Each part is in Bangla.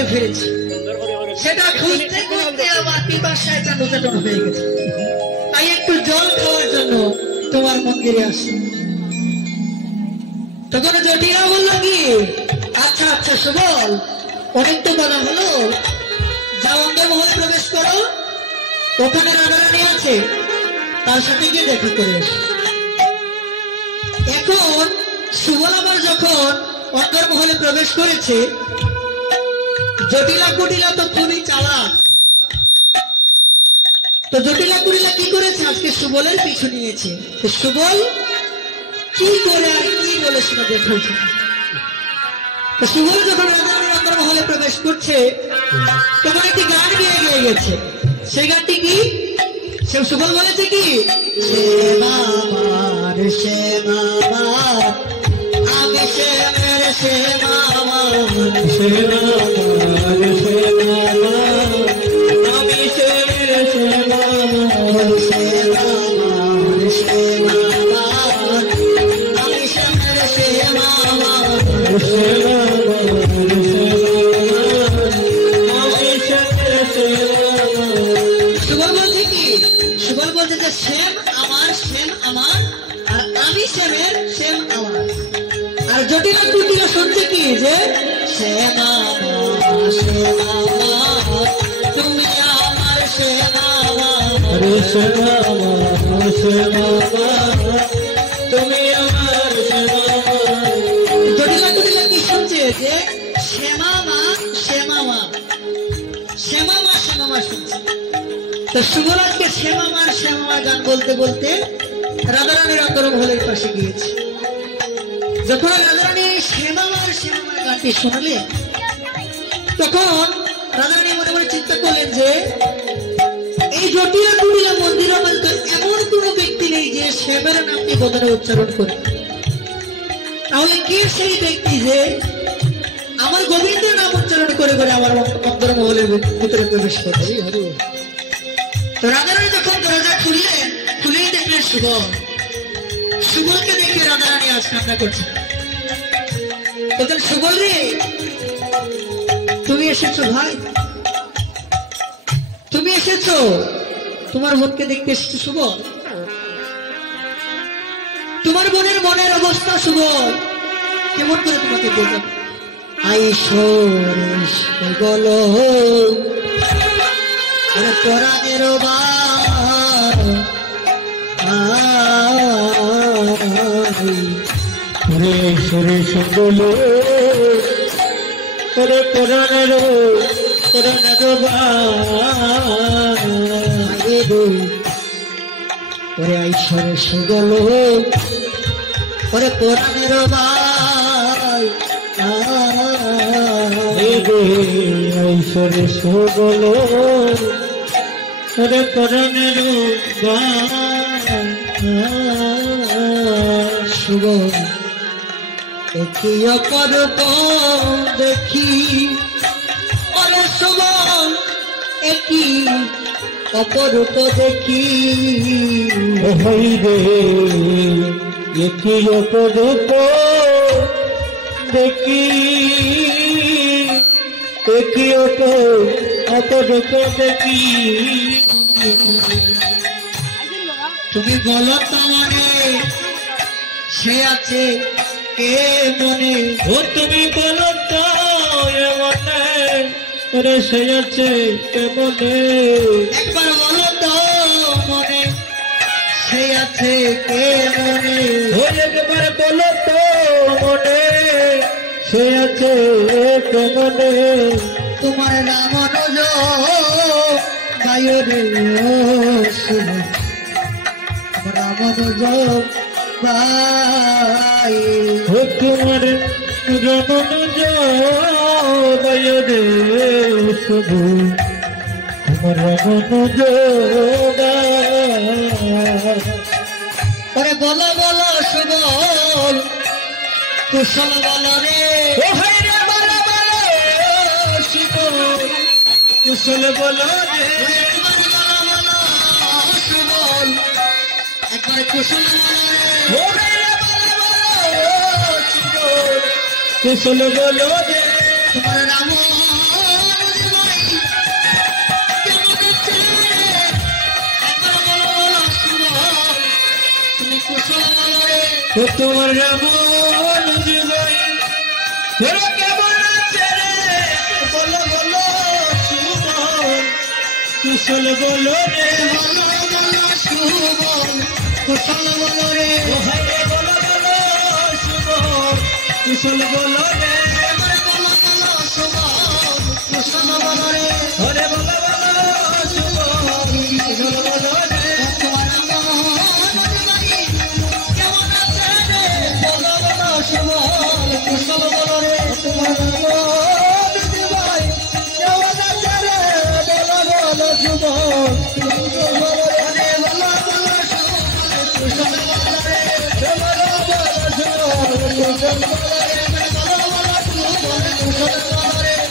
হারিয়ে ফেলেছি, সেটা খুঁজতে খুঁজতে আমার পিপাসায় টান হয়ে গেছে। তাই একটু জল খাওয়ার জন্য তোমার মন্দিরে আসি। তখন জটিলা বললো কি, আচ্ছা আচ্ছা সুবল, অনেক তো বলা হলো, যা অঙ্গমহলে প্রবেশ করো, ওখানে রাধারানী আছে, তার সাথে গিয়ে দেখা করে এসো। এখন সুবল আবার যখন অন্তর্মহলে প্রবেশ করেছে, জটিলা কুটিলা তো খুবই চালাক। তো জটিলা কুটিলা কি করেছে, আজকে সুবলের পিছু নিয়েছে। সুবল কি করে আর কি বলে সেটা দেখেছে। তো সুবল যখন রাধারানীর অন্তর্মহলে প্রবেশ করছে, তখন একটি গান গেয়ে গেছে। সেই গানটি কি, সে সুবল বলেছে কি, শ্যামা আমার শ্যামা আমার, আমি শ্যামের শ্যামা আমার, শ্যামা আমার শ্যামা আমার, আমি শ্যামের শ্যামা আমার, শ্যামা আমার শ্যামা আমার, আমি শ্যামের শ্যামা আমার, শ্যামা আমার শ্যামা আমার, আমি শ্যামের শ্যামা আমার। সুবল বলছে কি, সুবল বলছে যে শ্যাম আমার আর আমি শ্যামের শ্যাম আমার। আর জটিলা কুটিলা শুনছে কি, যে শ্যাম আমার শ্যাম আমার, তুমি আমার শ্যাম আমার, শ্যাম আমার শ্যাম আমার, তুমি আমার শ্যাম আমার। জটিলা কুটিলা কি শুনছে, যে শ্যামা শ্যামা শুনছে। তো সুবল আজকে শ্যামা গান বলতে বলতে রাধারানীর অন্তর্মহলের পাশে গিয়েছে। যখন রাধারানী শ্যামা গানটি শুনলেন, তখন রাধারানী মনে মনে চিন্তা করলেন যে এই জটিলা কুটিলা মন্দিরের মধ্যে এমন কোন ব্যক্তি নেই যে শ্যামের নামটি বোধহয় উচ্চারণ করে। তাহলে কে সেই ব্যক্তি যে আমার গোবিন্দের নাম উচ্চারণ করে করে আমার অন্তর্মহলের ভিতরে প্রবেশ করছে। তো রাধারানী যখন দরজা খুললেন, খুলেই দেখলেন সুবল। সুবলকে দেখে রাধারানী আজ কান্না করছে। বলছেন, সুবল রে, তুমি এসেছো ভাই, তুমি এসেছো, তোমার বোনকে দেখতে এসেছো সুবল। তোমার বোনের মনের অবস্থা সুবল কেমন করে তোমাকে বললাম। বলো পরাণের বলো পরাণের ওরে ঈশ্বরে সুগল ওরে পরাণের ঈশ্বরে সুগল ওরে পরাণের সুগল দেখি অপরূপ দেখি ওরে সুগল একই অপরূপ দেখি হইবে একই অপরূপ দেখি একই অপরূপ দেখি তুমি বলো তোমারে সে আছে কে মনে ও তুমি বলো তো মনে ওরে সে আছে কে মনে একবার বলো তো মনে সে আছে কে মনে ও একবার বলো তো মনে সে আছে কে মনে তোমার নাম অনুজ গায়রে নাম অনুজ ভাই ও তোমার রমনুজ গায়রে শুধু তোমার রমনুজ আরে বলো বলো সুবল কুশল বলো রে ও ভাই রে বলো বলো সুবল কুশল বলো রে বলো সুবল একবার কুশল বলো রে ও ভাই রে বলো সুবল কুশল বলো রে তোমার নাম ও তোমার রামন জীবন ওরা কেমন আছে রে বলো বলো সুমন কুশল বলো রে বলো বলো সুমন কুশল বলো রে ভাই রে বলো বলো সুমন কুশল বলো রে বলো বলো সুমন কুশল বলো রে ওরে বলো বলো সুমন কুশল বলো রে তোমার মন ভাই কেমন আছে রে বলো বলো সুমন কুশল বলো রে তোমার রামন জীবন কেমন আছে রে বলো বলো সুমন কুশল বলো রে বলো বলো সুমন কুশল বলো রে বলো বলো সুমন কুশল বলো রে বলো বলো সুমন কুশল বলো রে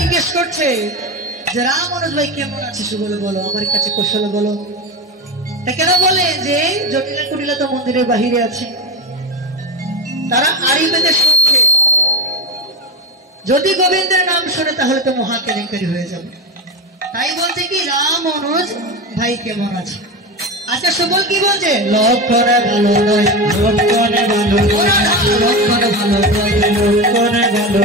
জিজ্ঞেস করছে যে রাম মনোজ ভাই কেমন আছে সুবল বলো আমার কাছে কৌশল বলো তা কেন বলে যে জটিলা কুটিলা তো মন্দিরের বাহিরে আছে তারা আড়ি বেঁধে শুনছে যদি গোবিন্দের নাম শুনে তাহলে তো মহা কেলেঙ্কারি হয়ে যাবে তাই বলছে কি রাম মনোজ ভাই কেমন আছে আচ্ছা সুবল কি বলছে লক্ষণে ভালো নয় লক্ষণে ভালো লক্ষণে ভালো নয় লক্ষণে ভালো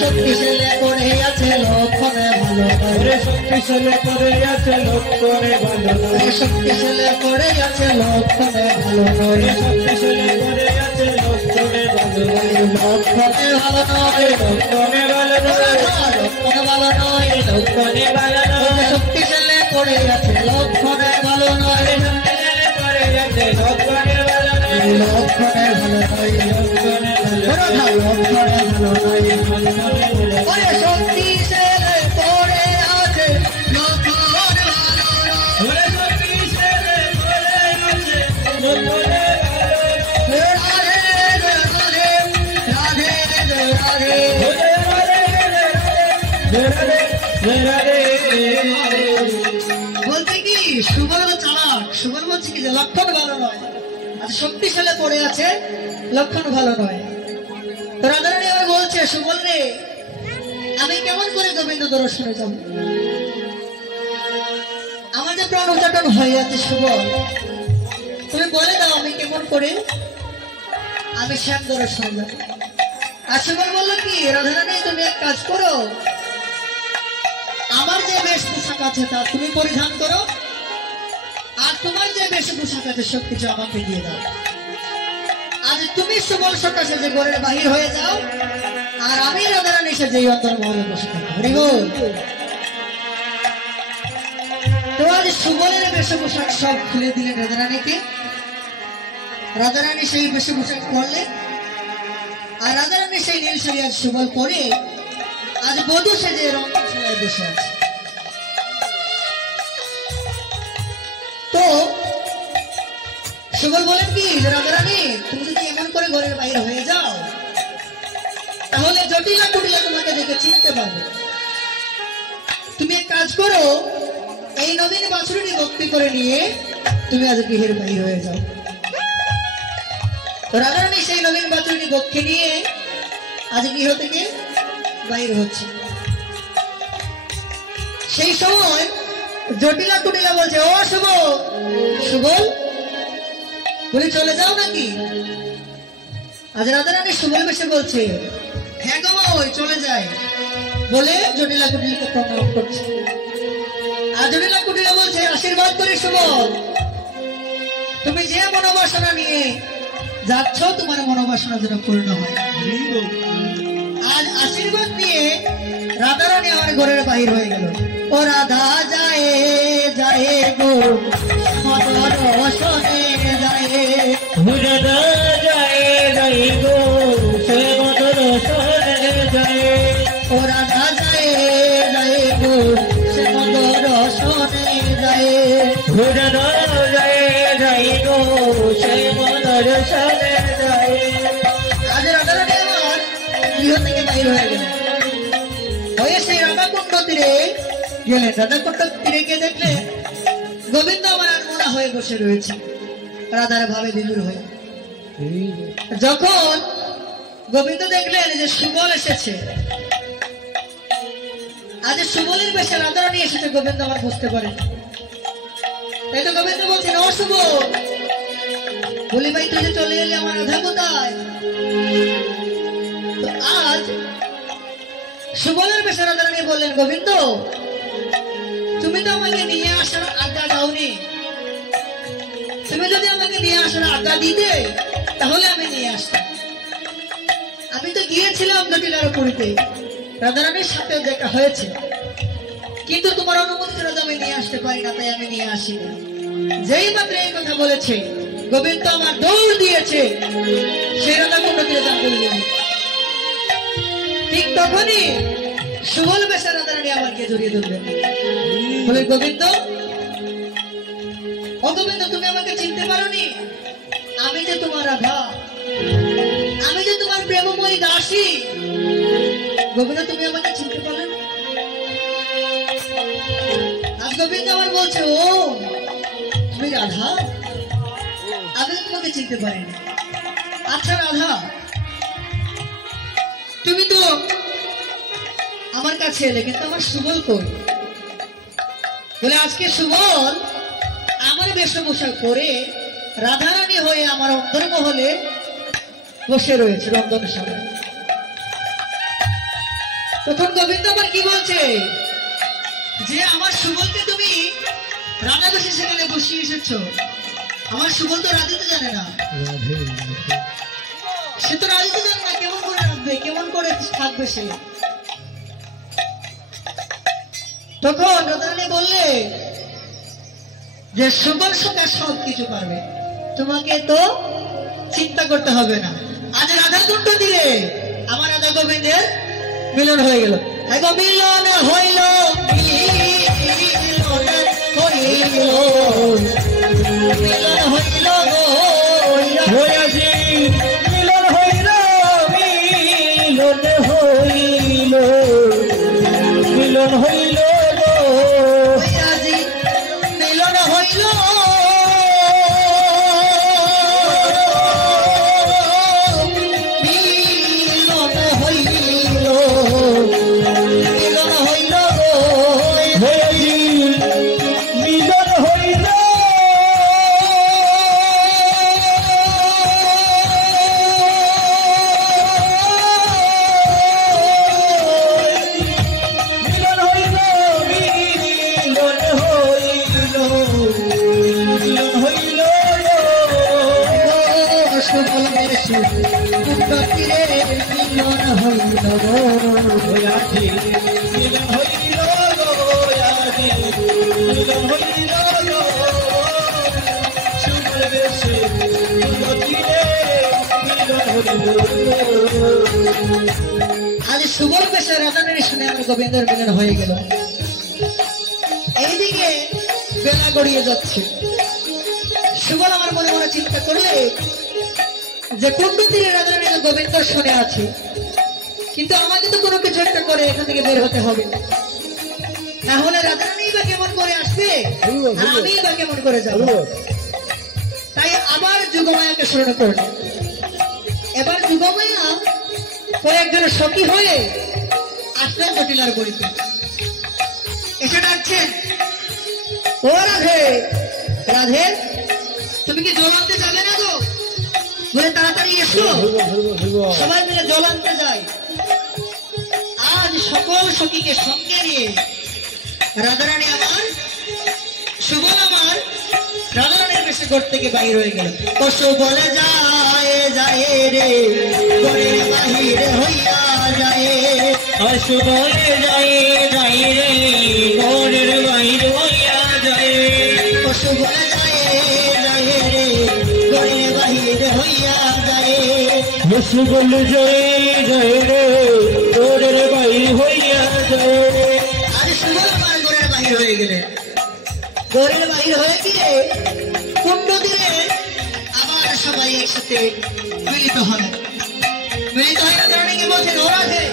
শক্তিশালী করে আছে লক্ষণে ভালো নয় শক্তিশালী করে আছে লক্ষণে ভালো শক্তিশালী করে আছে লক্ষণে ভালো নয় শক্তিশালী করে আছে লক্ষণে ভালো লক্ষণে ভালো নয় লক্ষণে ভালো লক্ষণে ভালো নয় লক্ষণে ভালো শক্তিশালী করে আছে লক্ষণে ভালো নয় শক্তিশালী করে আছে লক্ষণে ভালো লক্ষণে ভালো নয় লক্ষণে ভালো লক্ষণে ভালো নয় ওরে শক্তিশালী করে আছে লক্ষণে ভালো নয় ওরে শক্তিশালী করে আছে লক্ষণে বলতে কি সুবল চালাক সুবল বলছে কি যে লক্ষণ ভালো নয় আর শক্তিশালী পড়ে আছে লক্ষণ ভালো নয় তো রাধারানী আবার বলছে সুবল রে আমি কেমন করে গোবিন্দ দর্শনে যাব আমার যে প্রাণ উচ্চাটন হয়ে আছে সুবল তুমি বলে দাও আমি কেমন করে আমি শ্যাম দর্শন যাব আর সুবল বললো কি রাধারানী তুমি এক কাজ করো আমার যে বেশ পোশাক আছে তা তুমি পরিধান করো আর তোমার যে বেশ পোশাক আছে সবকিছু আমাকে দিয়ে দাও আজ তুমি সুবল সকাশে যে ঘরের বাহির হয়ে যাও আর আমি রাধারানী সে যে অন্তর্মহলে বসে থাকি হরি বল তো আজ সুবলের বেশ পোশাক সব খুলে দিলেন রাধারানীকে রাধারানী সেই বেশ পোশাক পরলে আর রাধারানী সেই নীল শাড়ি আজ সুবল পরে আজ বধূ সেজে রঙের বসে আছে তো সুবল বলেন কি রাধারানী তুমি যদি এমন করে ঘরের বাইরে হয়ে যাও তাহলে জটিলা কুটিলা তোমাকে দেখে চিনতে পারবে তুমি এক কাজ করো এই নবীন বাছুরটি ভক্তি করে নিয়ে তুমি আজ গৃহের বাইরে হয়ে যাও তো রাধারানী সেই নবীন বাছুরটি ভক্তি নিয়ে আজ গৃহ থেকে বাইরে হচ্ছে সেই সময় জটিলা কুটিলা বলছে ও সুবল বলে চলে যাও নাকি আজ রাধারানী সুবল বেশে বলছে হ্যাঁ গো ওই চলে যায় বলে জটিলা কুটিলাকে প্রণাম করছে আর জটিলা কুটিলা বলছে আশীর্বাদ করি সুবল তুমি যে মনোবাসনা নিয়ে যাচ্ছ তোমার মনোবাসনা যেন পূর্ণ হয় আজ আশীর্বাদ নিয়ে রাধারানী আমার ঘরের বাহির হয়ে গেল ও রাধা যায় যায় গো মদরসনে যায় রাধা যায় যায় গো সে মদরসনে যায় ও রাধা যায় যায় গো সে মদরসনে যায় রাধা যায় যায় গো সে মদরসনে যায় আজ রাধারানী আমার গৃহ থেকে বাহির হয়ে গেল হয়ে সেই গেলেন। রাধাকুণ্ড তীরে গিয়ে দেখলে গোবিন্দ আমার আনমনা হয়ে বসে রয়েছে, রাধার ভাবে বিদুর হয়ে। যখন গোবিন্দ দেখলেন যে সুবল এসেছে, আজ সুবলের বেশে রাধারানী এসেছে, গোবিন্দ আমার বুঝতে পারে। তাই তো গোবিন্দ বলছেন, ও সুবল, বলি ভাই তুই যে চলে এলি, আমার রাধা কোথায়? তো আজ সুবলের বেশে রাধারানী বললেন, গোবিন্দ তুমি তো আমাকে নিয়ে আসার আজ্ঞা দাওনি, তুমি যদি আমাকে নিয়ে আসার আজ্ঞা দিতে তাহলে আমি নিয়ে আসতাম। আমি তো গিয়েছিলাম জটিলার পুরীতে, রাধারানীর সাথে দেখা হয়েছে, কিন্তু তোমার অনুমতি ছাড়া তো আমি নিয়ে আসতে পারি না, তাই আমি নিয়ে আসিনি। যেই মাত্র এই কথা বলেছে, গোবিন্দ আমার দৌড় দিয়েছে সেই রাধাকুণ্ড তীরে দান করে দিলেন। ঠিক তখনই সুবল বেশে রাধারানী আমাকে জড়িয়ে ধরলেন, বলে, গোবিন্দ, ও গোবিন্দ, তুমি আমাকে চিনতে পারোনি? আমি যে তোমার রাধা, আমি যে তোমার প্রেমময়ী দাসী। গোবিন্দ, তুমি আমাকে চিনতে পারলে না? আজ গোবিন্দ আমার বলছে, ও তুমি রাধা, আমি তোমাকে চিনতে পারিনি। আচ্ছা রাধা, তুমি তো আমার কাছে এলে, কিন্তু আমার সুবল কই? বলে, আজকে সুবল আমার বেশভূষা করে রাধারানী হয়ে আমার অন্তর্মহলে বসে রয়েছে রন্ধনশালা। তখন গোবিন্দ আমার কি বলছে, যে আমার সুবলকে তুমি রাধা বেশে সেখানে বসিয়ে এসেছ। আমার সুবল তো রাধিতে জানে না, সে তো রাধিতে জানে না, কেমন করে রাখবে, কেমন করে থাকবে সে। তখন রাধারানী বললে যে সুবল সঙ্গে সব কিছু পারবে, তোমাকে তো চিন্তা করতে হবে না। আজ রাধাকুণ্ড তীরে আমার রাধা গোবিন্দের মিলন হয়ে গেল। মিলন হইল, মিলন হইল, মিলন হইল, মিলন হইল, মিলন হইল, মিলন হইল, আজ সুবল বেশে রাধারানীর সঙ্গে আমার গোবিন্দের মিলন হয়ে গেল। এইদিকে বেলা গড়িয়ে যাচ্ছে। সুবল আমার মনে মনে চিন্তা করলে যে কুণ্ড তীরে রাধারানী গোবিন্দ শুনে আছে, কিন্তু আমাকে তো কোনো কিছু একটা করে এখান থেকে বের হতে হবে, তাহলে রাধারানী বা কেমন করে আসবে, আমি বা কেমন করে যাব। তাই আবার যুগমায়াকে স্মরণ করল। এবার যুগমায়া কয়েকজনের সখী হয়ে আসলেন জটিলার বইতে, এসে ডাকছেন, ও রাধে, রাধে তুমি কি জল আনতে যাবে না গো? বলে, তাড়াতাড়ি এসো, সবাই মিলে জল আনতে যাই। আজ সকল সখীকে সঙ্গে নিয়ে রাধারানী আমার, সুবল আমার রাধারানীর বেশে ঘর থেকে বাইর হয়ে গেল। পশু বলে যায় যায় রে, ঘরের বাহিরে হইয়া যায়, পশু বলে যায় যায় রে, ঘরের বাহিরে হইয়া যায়, পশু বলে যায় যায় রে, ঘরের বাহিরে হইয়া যায়, পশু বলে যায় যায় রে, ঘরের বাহির হইয়া যায়। আজ সুবল আমার ঘরের বাহির হয়ে গেলে, ঘরের বাহির হয়ে গিয়ে কুণ্ড তীরে আবার সবাই একসাথে মিলিত হলেন। মিলিত হয়ে রাধারানীকে বলছেন, ও রাধে,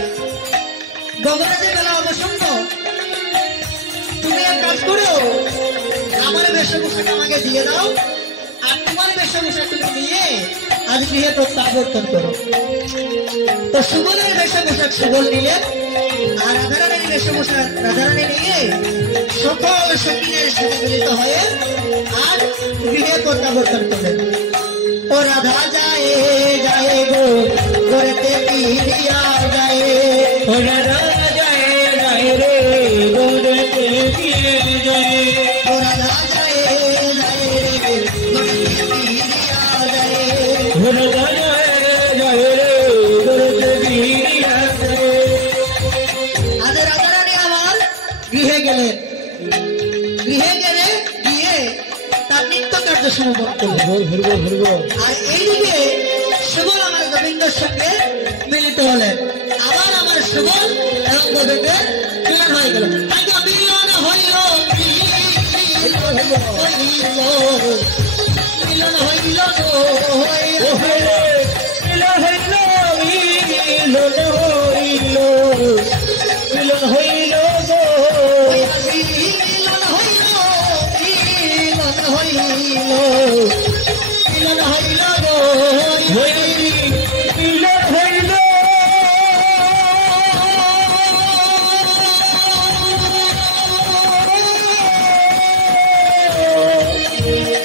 গগনে যে বেলা অবসন্ন, এক কাজ করো, আমার বেশভূষাটা আমাকে দিয়ে দাও, আর তোমার বেশভূষা তুমি নিয়ে আজ গৃহে প্রত্যাবর্তন করো। তো সুবলের বেশভূষা সুবল নিলেন, আর রাধারানীর বেশভূষা রাধারানী নিয়ে সকল সঙ্গীদের সাথে মিলিত হয়ে আর গৃহে প্রত্যাবর্তন করলেন। ও রাধা যায় যায় গো করতে পিরিয়া যায়, ও রাধা যায় যায় রে করতে পিরিয়া যায়, ও রাধা যায় যায় রে করতে পিরিয়া যায়, ও রাধা যায় যায় রে করতে পিরিয়া যায়। আজ রাধারানী আমার গৃহে গেলেন, গৃহে গেলে গিয়ে তার নিত্য কার্য সমাপন করলেন। আর এইদিকে সুবল আমার গোবিন্দের সঙ্গে মিলিত হলেন, আবার আমার সুবল এবং গোবিন্দের মিলন হয়ে গেল। তাই তো মিলন হইল, মিলন হইল গো, ও হইলো মিলন হইলো মিলন হইলো মিলন হইলো গো, মিলন হইল, মিলন হইল, মিলন হইল গো, হইলি মিলন হইলো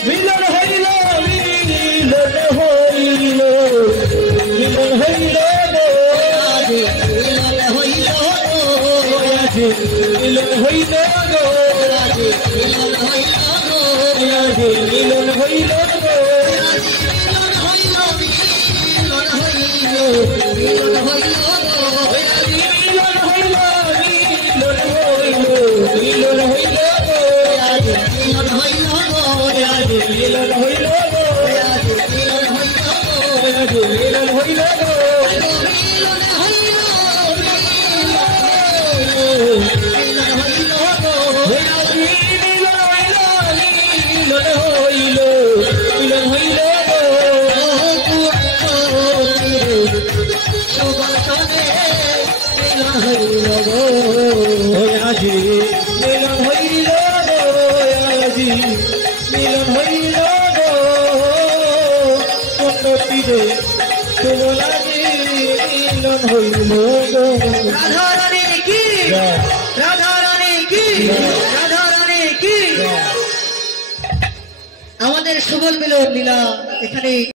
মিলন হইলো মিলন হইলো মিলন হইলো গো, মিলন হইল গো, মিলন হইলো গো, মিলন হইল গো, মিলন হইলো গো, মিলন হইল গো, মিলন হইলো মিলন হইলো মিলন হইলো গো, মিলন হইল গো, মিলন হইলো গো, মিলন হইল গো, মিলন হইলো গো, মিলন হইলো গো, আজি মিলন হইলো গো, আজি মিলন হইলো গো, উন্নতিরে তোমালাজি মিলন হইলো গো। রাধা রানী কি, রাধা রানী কি, রাধা রানী কি। আমাদের সুবল মিলন লীলা এখানে